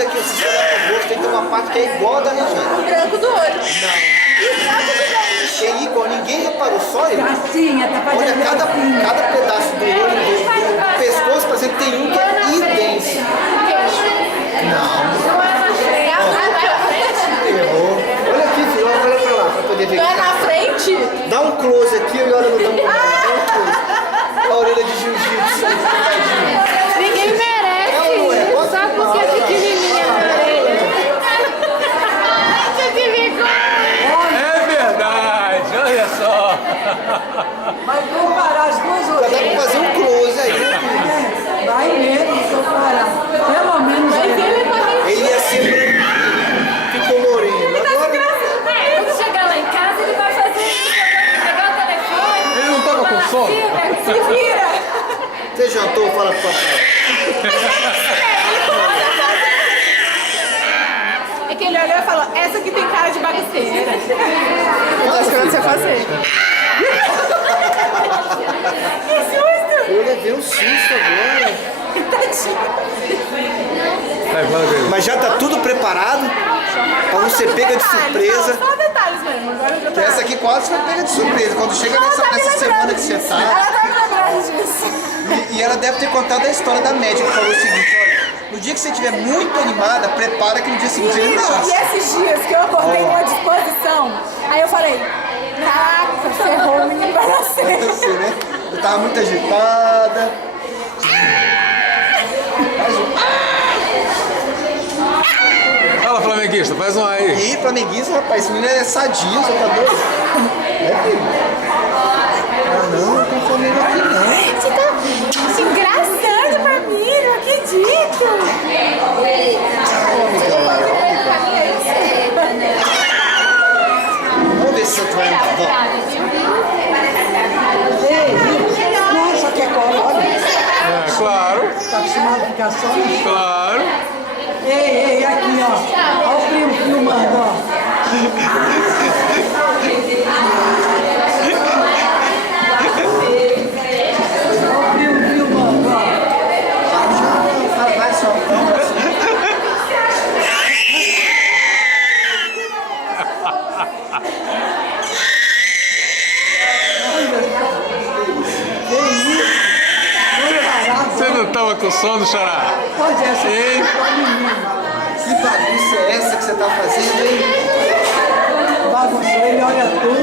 olho aqui, se você olhar pro rosto, tem que ter uma parte que é igual a da Regina. O branco do olho. Não. E o branco do dente. É igual, ninguém reparou, só eu. Gracinha, tá Olha, fazendo gracinha. cada pedaço do olho, do pescoço, por exemplo, tem um que é idêntico. Não. Errou. Olha aqui, filho, olha pra lá, pra poder ver. Não é na frente? Dá um close aqui e olha no tamanho. Dá um close. A orelha de jiu-jitsu. Ninguém merece. Só porque é pequenininha a minha orelha. Deixa de vergonha. É verdade, olha só. Vai comparar as duas Dá pra orelhas. fazer um close aí. Vai mesmo comparar. Pelo menos a Ele ia ser ficou moreno. Agora Quando chegar lá em casa, ele vai fazer isso. Pegar o telefone. Ele não tava com sono? Se vira. você jantou, fala pro papai. É que ele olhou e falou, essa aqui tem cara de bagunceira. Eu tô esperando você fazer. Que susto! Eu levei um susto agora. Vai, fala dele. Mas já tá tudo preparado pra não ser pega de surpresa. Só detalhes mesmo. Agora eu já Que essa aqui quase foi pega de surpresa. Quando chega nessa semana que você tá. Ela tá me lembrando disso. E ela deve ter contado a história da médica que falou o seguinte, olha, no dia que você estiver muito animada, prepara que no dia seguinte ele E nasce. esses dias que eu acordei numa disposição, aí eu falei, caraca, ferrou, o menino vai nascer. Você, né? Eu tava muito agitada. Fala, flamenguista, faz um aí. E flamenguista, rapaz, esse menino é sadio, você tá doido? É, filho? Ah, não, não tem Flamengo aqui não. Você tá se engraçando pra mim, não acredito. Vamos ver se você vai andar. Não, só que é cola, olha. É, claro, Tá acostumado a ficar só. claro. Ei, aqui, ó. Olha o primo filmando, ó. Olha o primo filmando, ó. Vai soltando assim. Você não tava com sono, Xará? Pode essa. Hein? Que bagunça é essa que você tá fazendo, hein? Bagunçou, ele olha tudo.